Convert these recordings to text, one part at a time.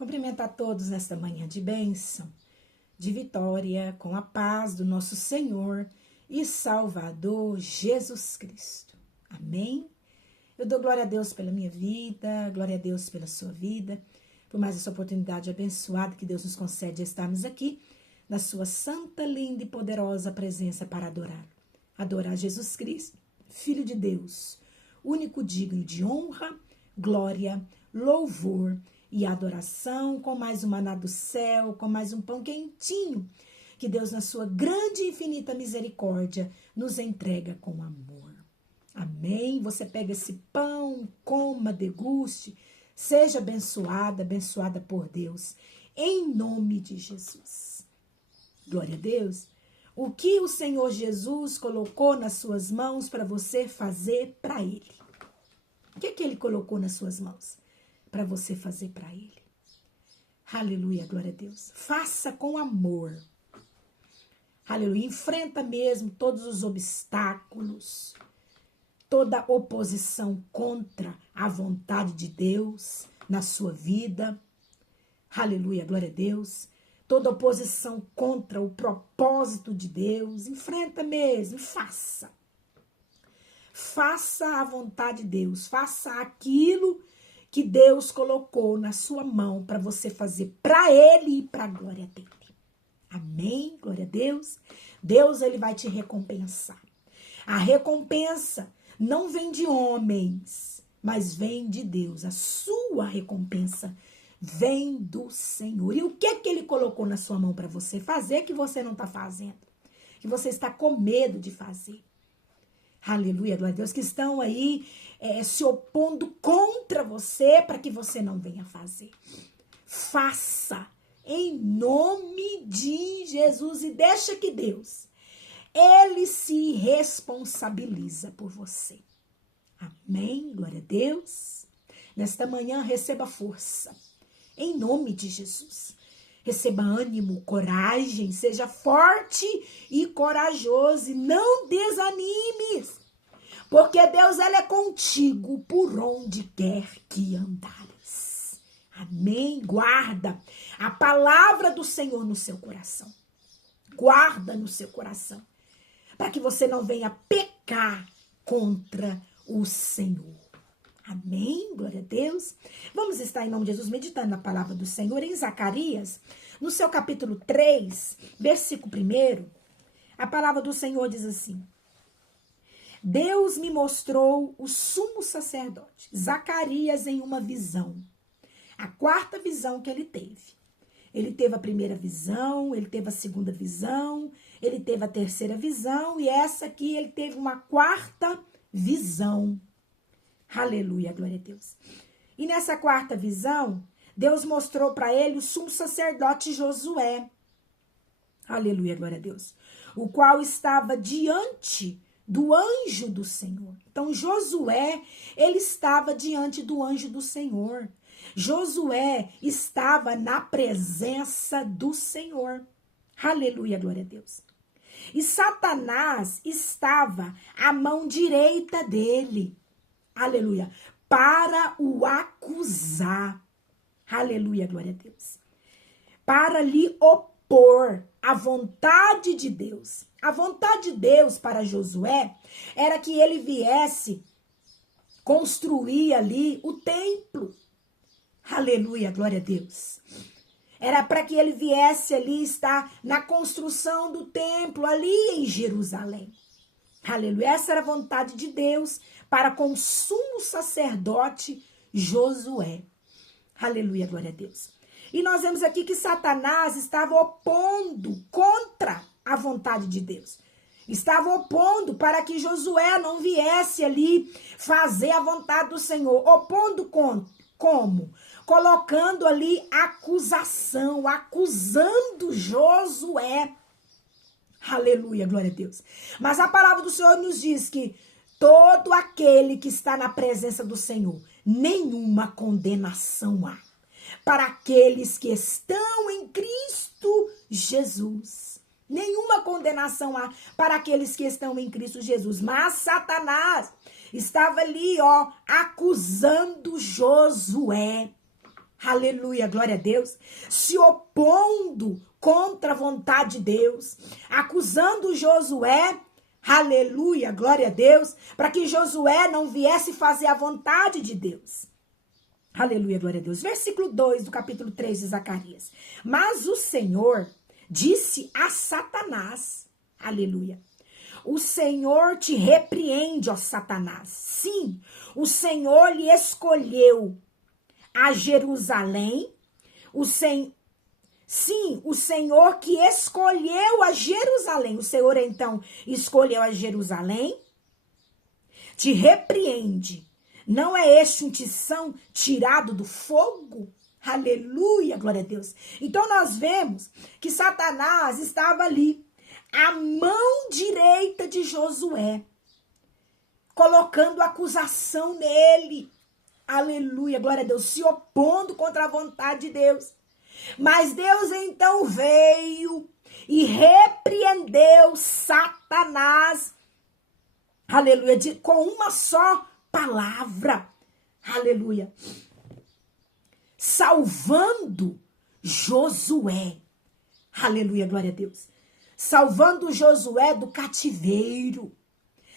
Cumprimento a todos nesta manhã de bênção, de vitória, com a paz do nosso Senhor e Salvador Jesus Cristo. Amém? Eu dou glória a Deus pela minha vida, glória a Deus pela sua vida, por mais essa oportunidade abençoada que Deus nos concede de estarmos aqui, na sua santa, linda e poderosa presença para adorar. Adorar Jesus Cristo, Filho de Deus, único digno de honra, glória, louvor e adoração, com mais um maná do céu, com mais um pão quentinho, que Deus, na sua grande e infinita misericórdia, nos entrega com amor. Amém? Você pega esse pão, coma, deguste, seja abençoada, abençoada por Deus, em nome de Jesus. Glória a Deus. O que o Senhor Jesus colocou nas suas mãos para você fazer para Ele? O que Ele colocou nas suas mãos para você fazer para Ele? Aleluia, glória a Deus. Faça com amor. Aleluia. Enfrenta mesmo todos os obstáculos, toda oposição contra a vontade de Deus na sua vida. Aleluia, glória a Deus. Toda oposição contra o propósito de Deus. Enfrenta mesmo, faça. Faça a vontade de Deus. Faça aquilo que Deus colocou na sua mão para você fazer para Ele e para a glória dele. Amém? Glória a Deus. Deus, Ele vai te recompensar. A recompensa não vem de homens, mas vem de Deus. A sua recompensa vem do Senhor. E o que Ele colocou na sua mão para você fazer que você não está fazendo? Que você está com medo de fazer? Aleluia, glória a Deus, que estão aí se opondo contra você para que você não venha fazer. Faça em nome de Jesus e deixa que Deus, Ele se responsabiliza por você. Amém, glória a Deus. Nesta manhã receba força, em nome de Jesus. Receba ânimo, coragem, seja forte e corajoso e não desanimes, porque Deus, Ele é contigo por onde quer que andares. Amém? Guarda a palavra do Senhor no seu coração. Guarda no seu coração, para que você não venha pecar contra o Senhor. Amém? Glória a Deus. Vamos estar em nome de Jesus meditando na palavra do Senhor em Zacarias, no seu capítulo 3, versículo 1. A palavra do Senhor diz assim: Deus me mostrou o sumo sacerdote, Zacarias, em uma visão. A quarta visão que ele teve. Ele teve a primeira visão, ele teve a segunda visão, ele teve a terceira visão e essa aqui ele teve uma quarta visão. Aleluia, glória a Deus. E nessa quarta visão, Deus mostrou para ele o sumo sacerdote Josué. Aleluia, glória a Deus. O qual estava diante do anjo do Senhor. Então, Josué, ele estava diante do anjo do Senhor. Josué estava na presença do Senhor. Aleluia, glória a Deus. E Satanás estava à mão direita dele. Aleluia. Para o acusar. Aleluia, glória a Deus. Para lhe opor a vontade de Deus. A vontade de Deus para Josué era que ele viesse construir ali o templo. Aleluia, glória a Deus. Era para que ele viesse ali estar na construção do templo ali em Jerusalém. Aleluia, essa era a vontade de Deus para com o sumo sacerdote Josué. Aleluia, glória a Deus. E nós vemos aqui que Satanás estava opondo contra a vontade de Deus. Estava opondo para que Josué não viesse ali fazer a vontade do Senhor. Opondo como? Colocando ali acusação, acusando Josué. Aleluia, glória a Deus. Mas a palavra do Senhor nos diz que todo aquele que está na presença do Senhor, nenhuma condenação há para aqueles que estão em Cristo Jesus. Nenhuma condenação há para aqueles que estão em Cristo Jesus. Mas Satanás estava ali, acusando Josué. aleluia, glória a Deus, se opondo contra a vontade de Deus, acusando Josué, aleluia, glória a Deus, para que Josué não viesse fazer a vontade de Deus. Aleluia, glória a Deus. Versículo 2 do capítulo 3 de Zacarias. Mas o Senhor disse a Satanás, aleluia, o Senhor te repreende, ó Satanás. Sim, o Senhor lhe escolheu a Jerusalém, Sim, o Senhor que escolheu a Jerusalém. O Senhor, então, escolheu a Jerusalém, te repreende. Não é este um tição tirado do fogo? Aleluia, glória a Deus. Então, nós vemos que Satanás estava ali, à mão direita de Josué, colocando acusação nele. Aleluia, glória a Deus, se opondo contra a vontade de Deus. Mas Deus então veio e repreendeu Satanás, aleluia, com uma só palavra, aleluia, salvando Josué, aleluia, glória a Deus, salvando Josué do cativeiro,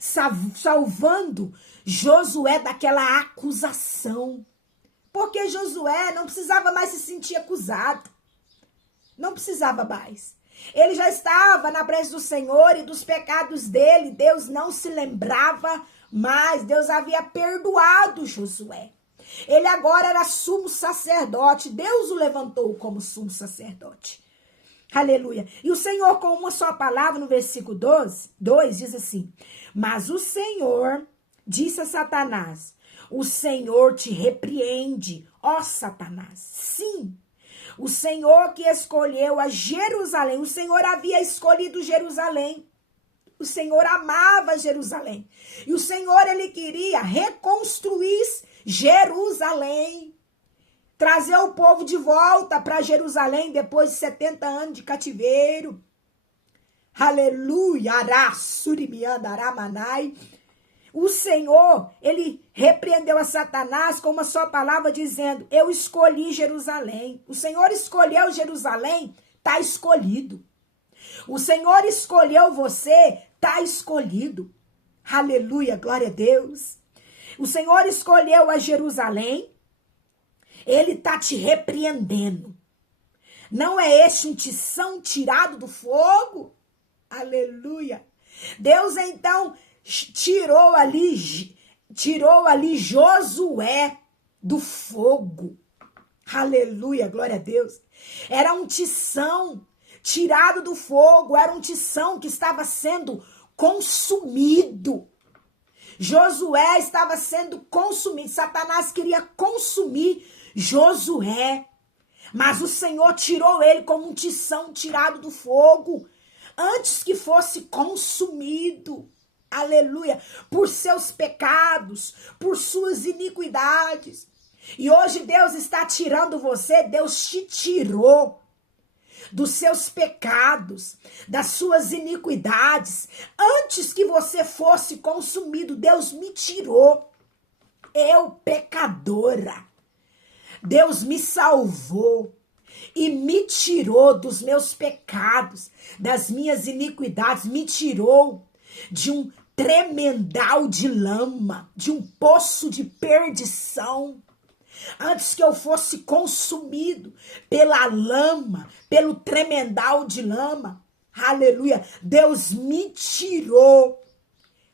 salvando Josué daquela acusação. Porque Josué não precisava mais se sentir acusado. Não precisava mais. Ele já estava na presença do Senhor e dos pecados dele. Deus não se lembrava mais. Deus havia perdoado Josué. Ele agora era sumo sacerdote. Deus o levantou como sumo sacerdote. Aleluia. E o Senhor, com uma só palavra, no versículo 2, diz assim: mas o Senhor disse a Satanás: o Senhor te repreende, ó Satanás. Sim, o Senhor que escolheu a Jerusalém. O Senhor havia escolhido Jerusalém. O Senhor amava Jerusalém. E o Senhor, ele queria reconstruir Jerusalém. Trazer o povo de volta para Jerusalém depois de 70 anos de cativeiro. Aleluia, arasurimianda, aramanai. O Senhor, ele repreendeu a Satanás com uma só palavra, dizendo: eu escolhi Jerusalém. O Senhor escolheu Jerusalém, está escolhido. O Senhor escolheu você, está escolhido. Aleluia, glória a Deus. O Senhor escolheu a Jerusalém, ele está te repreendendo. Não é este um tição tirado do fogo? Aleluia. Deus, então, tirou ali Josué do fogo. Aleluia, glória a Deus. Era um tição tirado do fogo, era um tição que estava sendo consumido. Josué estava sendo consumido. Satanás queria consumir Josué, mas o Senhor tirou ele como um tição tirado do fogo, antes que fosse consumido. Aleluia, por seus pecados, por suas iniquidades. E hoje Deus está tirando você, Deus te tirou dos seus pecados, das suas iniquidades. Antes que você fosse consumido, Deus me tirou. Eu, pecadora, Deus me salvou e me tirou dos meus pecados, das minhas iniquidades, me tirou de um tremendal de lama, de um poço de perdição. Antes que eu fosse consumido pela lama, pelo tremendal de lama, aleluia, Deus me tirou,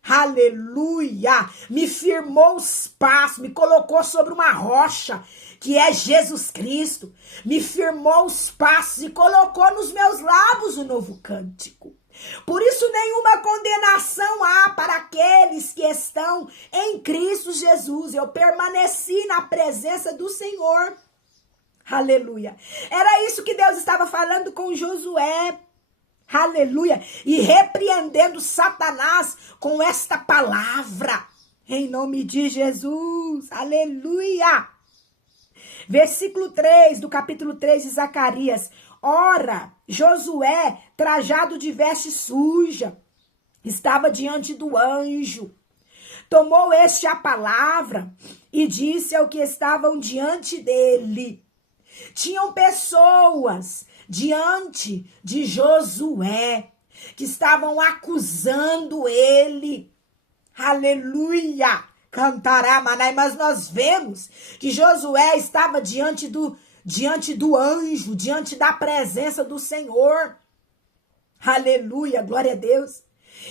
aleluia, me firmou os passos, me colocou sobre uma rocha, que é Jesus Cristo, me firmou os passos e colocou nos meus lábios o novo cântico. Por isso nenhuma condenação há para aqueles que estão em Cristo Jesus. Eu permaneci na presença do Senhor. Aleluia. Era isso que Deus estava falando com Josué. Aleluia. E repreendendo Satanás com esta palavra. Em nome de Jesus. Aleluia. Versículo 3 do capítulo 3 de Zacarias. Ora, Josué, trajado de veste suja, estava diante do anjo. Tomou este a palavra e disse ao que estavam diante dele: Tinham pessoas diante de Josué que estavam acusando ele. Aleluia! Cantará, Manai, mas nós vemos que Josué estava diante do anjo, diante da presença do Senhor. Aleluia, glória a Deus.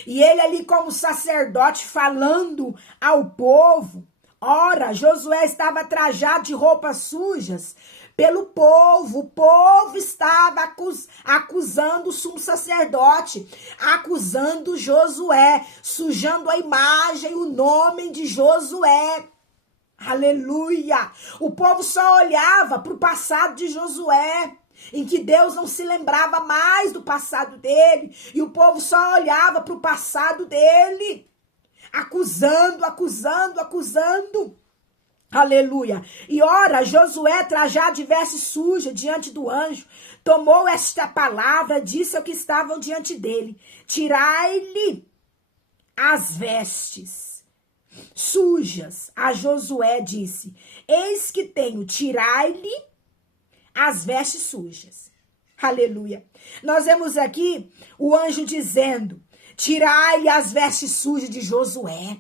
E ele ali como sacerdote falando ao povo. Ora, Josué estava trajado de roupas sujas pelo povo. O povo estava acusando o sumo sacerdote, acusando Josué, sujando a imagem, o nome de Josué. Aleluia! O povo só olhava para o passado de Josué, em que Deus não se lembrava mais do passado dele, e o povo só olhava para o passado dele, acusando. Aleluia. E ora, Josué, trajado de vestes sujas diante do anjo, tomou esta palavra, disse ao que estavam diante dele: tirai-lhe as vestes sujas. A Josué disse: eis que tenho, tirai-lhe as vestes sujas. Aleluia. Nós vemos aqui o anjo dizendo: tirai-lhe as vestes sujas de Josué.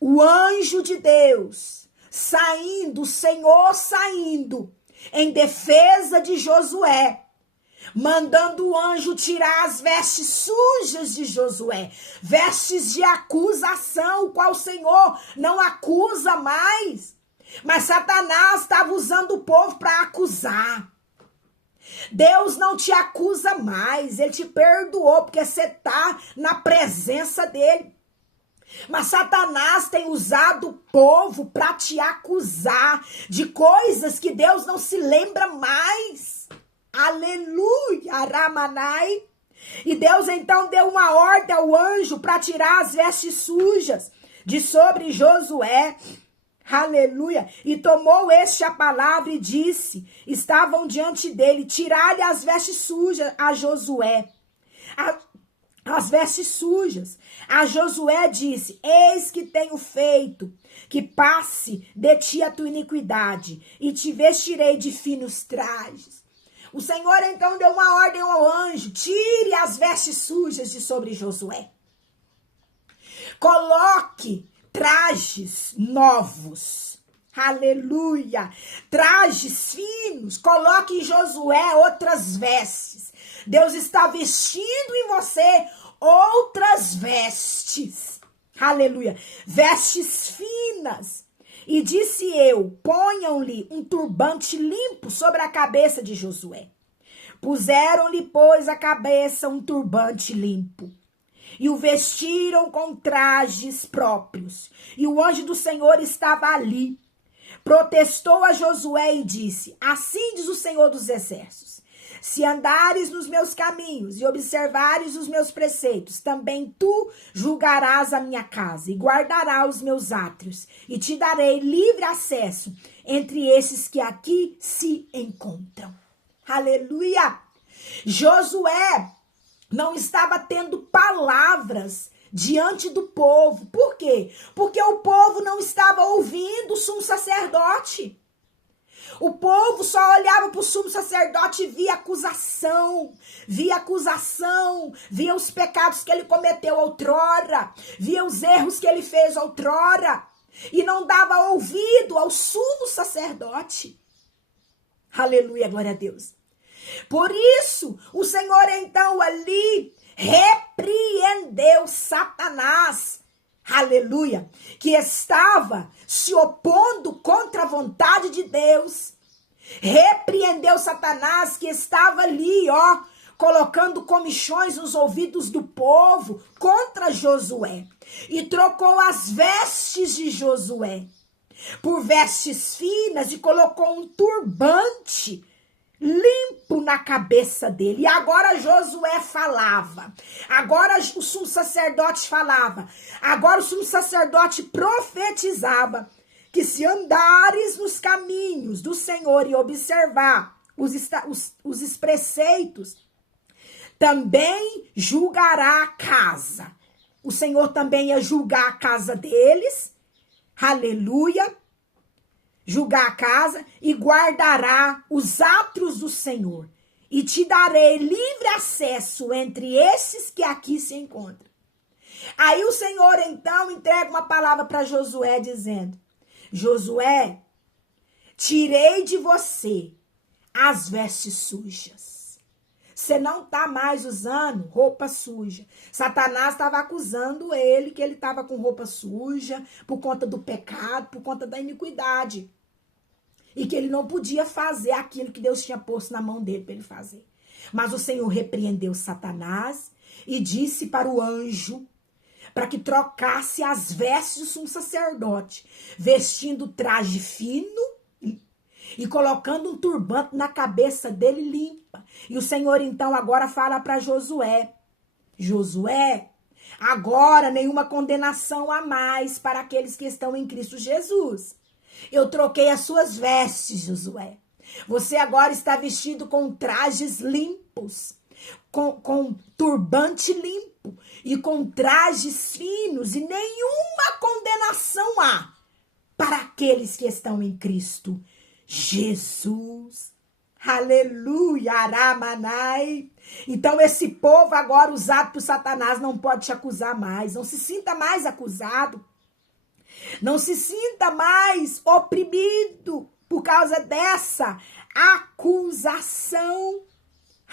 O anjo de Deus saindo, o Senhor saindo em defesa de Josué, mandando o anjo tirar as vestes sujas de Josué, vestes de acusação, o qual o Senhor não acusa mais. Mas Satanás estava usando o povo para acusar. Deus não te acusa mais, ele te perdoou, porque você está na presença dele. Mas Satanás tem usado o povo para te acusar de coisas que Deus não se lembra mais. Aleluia, Ramanai. E Deus então deu uma ordem ao anjo para tirar as vestes sujas de sobre Josué. Aleluia. E tomou este a palavra e disse, estavam diante dele, tirai-lhe as vestes sujas a Josué. As vestes sujas. A Josué disse, eis que tenho feito, que passe de ti a tua iniquidade, e te vestirei de finos trajes. O Senhor então deu uma ordem ao anjo, tire as vestes sujas de sobre Josué. Coloque trajes novos. Aleluia. Trajes finos. Coloque em Josué outras vestes. Deus está vestindo em você outras vestes. Aleluia. Vestes finas. E disse eu, ponham-lhe um turbante limpo sobre a cabeça de Josué. Puseram-lhe, pois, a cabeça um turbante limpo. E o vestiram com trajes próprios. E o anjo do Senhor estava ali. Protestou a Josué e disse, assim diz o Senhor dos Exércitos, se andares nos meus caminhos e observares os meus preceitos, também tu julgarás a minha casa e guardarás os meus átrios, e te darei livre acesso entre esses que aqui se encontram. Aleluia! Josué não estava tendo palavras diante do povo. Por quê? Porque o povo não estava ouvindo o sumo sacerdote. O povo só olhava para o sumo sacerdote e via acusação, via os pecados que ele cometeu outrora, via os erros que ele fez outrora, e não dava ouvido ao sumo sacerdote. Aleluia, glória a Deus. Por isso, o Senhor então ali repreendeu Satanás, aleluia, que estava se opondo contra a vontade de Deus. Repreendeu Satanás que estava ali, colocando comichões nos ouvidos do povo contra Josué. E trocou as vestes de Josué por vestes finas e colocou um turbante limpo na cabeça dele. E agora Josué falava. Agora o sumo sacerdote falava. Agora o sumo sacerdote profetizava que se andares nos caminhos do Senhor e observar os preceitos, também julgará a casa. O Senhor também ia julgar a casa deles. Aleluia. julgar a casa e guardará os átrios do Senhor. E te darei livre acesso entre esses que aqui se encontram. Aí o Senhor então entrega uma palavra para Josué dizendo: Josué, tirei de você as vestes sujas. Você não está mais usando roupa suja. Satanás estava acusando ele que ele estava com roupa suja por conta do pecado, por conta da iniquidade. E que ele não podia fazer aquilo que Deus tinha posto na mão dele para ele fazer. Mas o Senhor repreendeu Satanás e disse para o anjo para que trocasse as vestes do sumo sacerdote, vestindo traje fino e colocando um turbante na cabeça dele limpa. E o Senhor então agora fala para Josué: Josué, agora nenhuma condenação há mais para aqueles que estão em Cristo Jesus. Eu troquei as suas vestes, Josué. Você agora está vestido com trajes limpos, com turbante limpo e com trajes finos, e nenhuma condenação há para aqueles que estão em Cristo Jesus. Aleluia, aramanai. Então esse povo agora usado por Satanás não pode te acusar mais. Não se sinta mais acusado. Não se sinta mais oprimido por causa dessa acusação.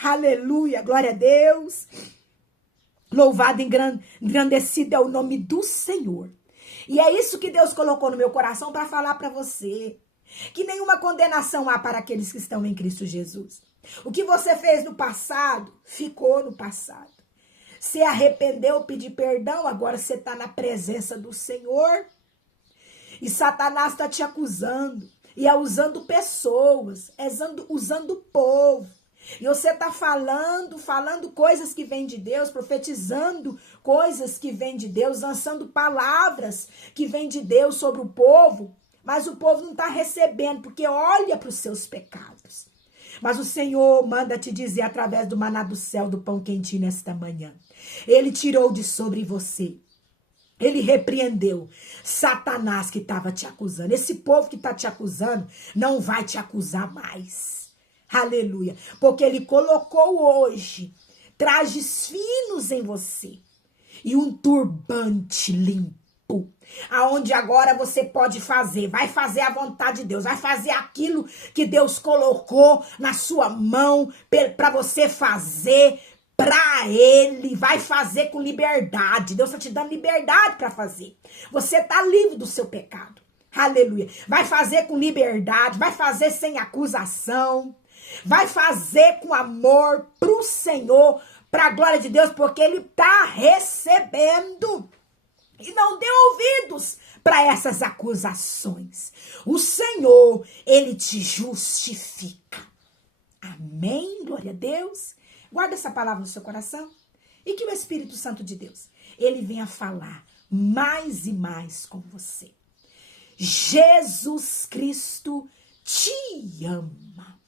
Aleluia, glória a Deus. Louvado, engrandecido é o nome do Senhor. E é isso que Deus colocou no meu coração para falar para você. Que nenhuma condenação há para aqueles que estão em Cristo Jesus. O que você fez no passado, ficou no passado. Se arrependeu, pediu perdão, agora você está na presença do Senhor. E Satanás está te acusando. E é usando pessoas, usando o povo. E você está falando coisas que vêm de Deus, profetizando coisas que vêm de Deus, lançando palavras que vêm de Deus sobre o povo. Mas o povo não está recebendo, porque olha para os seus pecados. Mas o Senhor manda te dizer através do maná do céu, do pão quentinho nesta manhã. Ele tirou de sobre você. Ele repreendeu Satanás que estava te acusando. Esse povo que está te acusando não vai te acusar mais. Aleluia. Porque ele colocou hoje trajes finos em você e um turbante limpo. Aonde agora você pode fazer, vai fazer a vontade de Deus, vai fazer aquilo que Deus colocou na sua mão para você fazer para Ele, vai fazer com liberdade. Deus está te dando liberdade para fazer. Você está livre do seu pecado. Aleluia. Vai fazer com liberdade, vai fazer sem acusação, vai fazer com amor para o Senhor, para a glória de Deus, porque Ele está recebendo. E não dê ouvidos para essas acusações. O Senhor, Ele te justifica. Amém? Glória a Deus. Guarda essa palavra no seu coração. E que o Espírito Santo de Deus, Ele venha falar mais e mais com você. Jesus Cristo te ama.